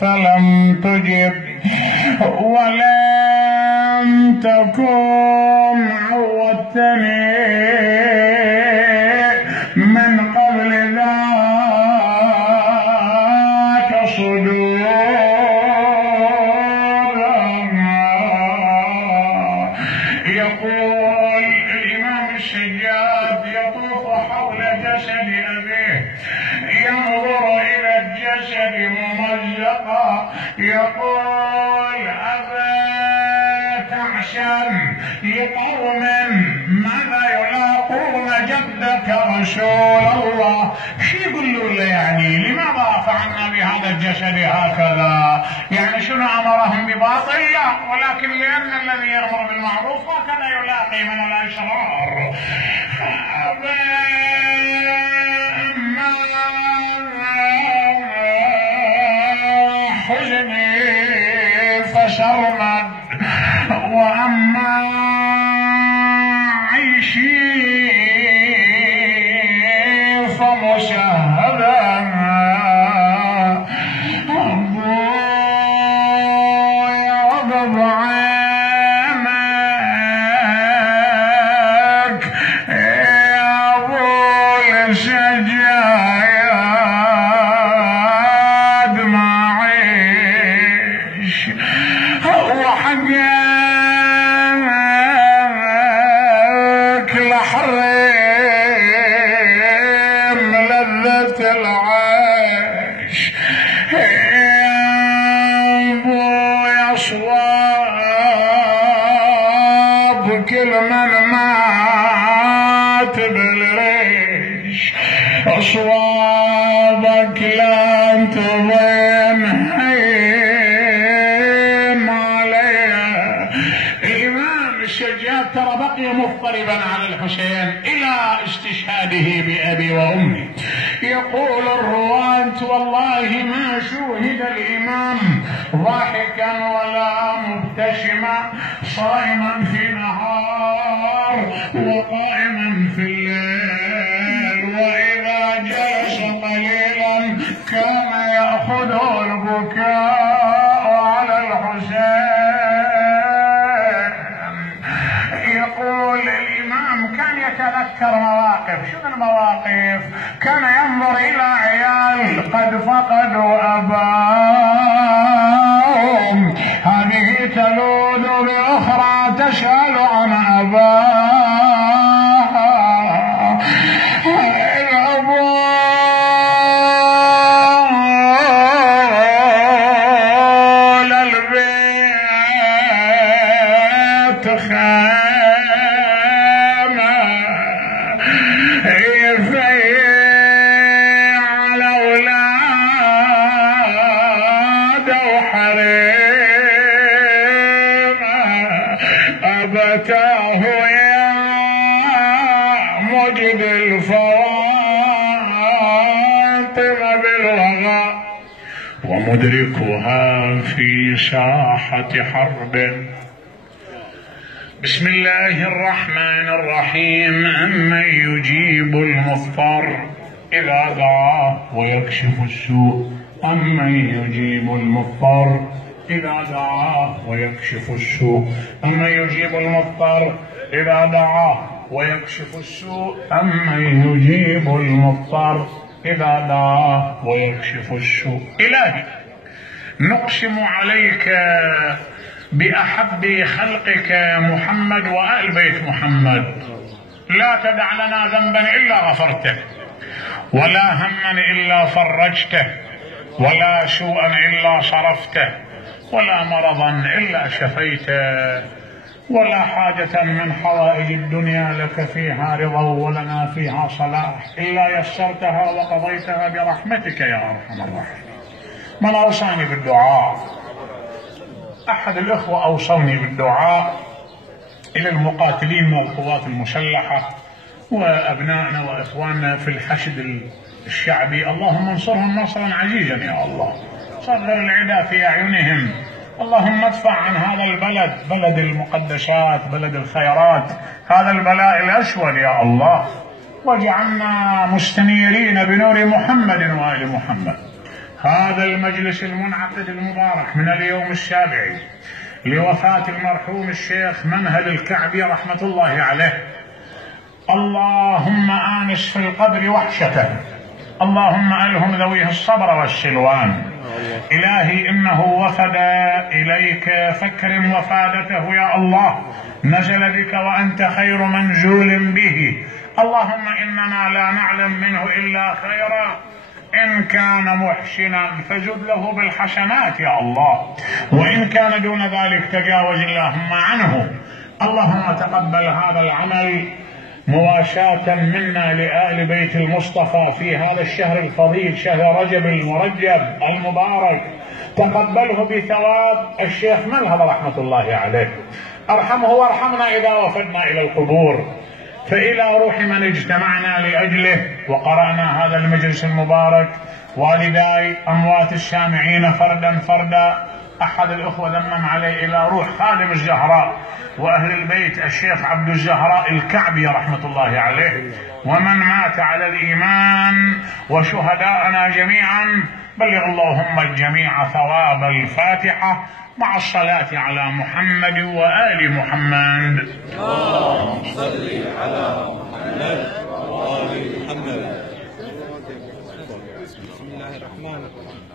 فلم تجب ولم تكن عودتني من قبل ذاك صدور. يقول الإمام الشجاع يطوف حول جسد أبيه ينظر إلى الجسد ممزقا يقول أبا تعشم لقوم ماذا يلاقون جدك رسول الله. شو يقولوا له يعني لماذا فعلنا بهذا الجسد هكذا؟ يعني شنو أمرهم بباطل؟ ولكن لأن الذي يأمر بالمعروف هكذا يلاقي من الأشرار. حزني فسرمد وأما عيشي فمشهدا. أبويا وقض عامك يا أبوي سجاد ما عيش وحقك لحرم لذة العيش. يا صواب كل من مات بالريش أصوابك لا تضين حين عليها. الإمام الشجاع ترى بقي مضطربا على الحسين إلى استشهاده بأبي وأمي. يقول الرواة والله ما شوهد الإمام ضاحكا ولا مبتسما صائما في نهار وقائما في الليل وإذا جلس قليلا كان يأخذ البكاء على الحسين. يقول الإمام كان يتذكر مواقف. شنو المواقف؟ كان ينظر إلى عيال قد فقدوا أباهم هذه تلوذ بأخرى تسأل عن أباها. الأبوال البيت خامة يفيع الأولاد وحريم أبتاه يا مجد الفواطم بالوغى ومدركها في ساحة حرب. بسم الله الرحمن الرحيم. أمن يجيب المضطر إذا دعاه ويكشف السوء. أمن يجيب المضطر إذا دعاه ويكشف السوء. أمن يجيب المضطر إذا دعاه ويكشف السوء. أمن يجيب المضطر إذا دعاه ويكشف السوء. إلهي نقسم عليك بأحب خلقك محمد وآل بيت محمد لا تدع لنا ذنبا إلا غفرته ولا هما إلا فرجته ولا سوءا إلا صرفته ولا مرضا إلا شفيته ولا حاجة من حوائج الدنيا لك فيها رضا ولنا فيها صلاح إلا يسرتها وقضيتها برحمتك يا أرحم الراحمين. من أوصاني بالدعاء؟ أحد الإخوة أوصوني بالدعاء إلى المقاتلين من القوات المسلحة وأبنائنا وإخواننا في الحشد الشعبي. اللهم انصرهم نصرا عزيزا يا الله. صغر العدا في أعينهم. اللهم ادفع عن هذا البلد، بلد المقدسات، بلد الخيرات، هذا البلاء الأسود يا الله، واجعلنا مستنيرين بنور محمد وآل محمد. هذا المجلس المنعقد المبارك من اليوم السابع لوفاة المرحوم الشيخ منهل الكعبي رحمة الله عليه. اللهم آنس في القبر وحشته، اللهم ألهم ذويه الصبر والسلوان. إلهي إنه وفد إليك فاكرم وفادته يا الله، نزل بك وأنت خير منزول به. اللهم إننا لا نعلم منه إلا خيرا، إن كان محسنا فزد له بالحسنات يا الله، وإن كان دون ذلك تجاوز اللهم عنه. اللهم تقبل هذا العمل مواساة منا لآل بيت المصطفى في هذا الشهر الفضيل، شهر رجب المرجب المبارك. تقبله بثواب الشيخ منهل رحمة الله عليه. ارحمه وارحمنا إذا وفدنا إلى القبور. فإلى روح من اجتمعنا لأجله وقرأنا هذا المجلس المبارك والداي أموات السامعين فردا فردا. أحد الأخوة ذمم عليه إلى روح خادم الزهراء وأهل البيت الشيخ عبد الزهراء الكعبي رحمة الله عليه، ومن مات على الإيمان وشهداءنا جميعا. بلغ اللهم الجميع ثواب الفاتحة مع الصلاة على محمد وآل محمد. اللهم صل على محمد وآل محمد. بسم الله الرحمن الرحيم.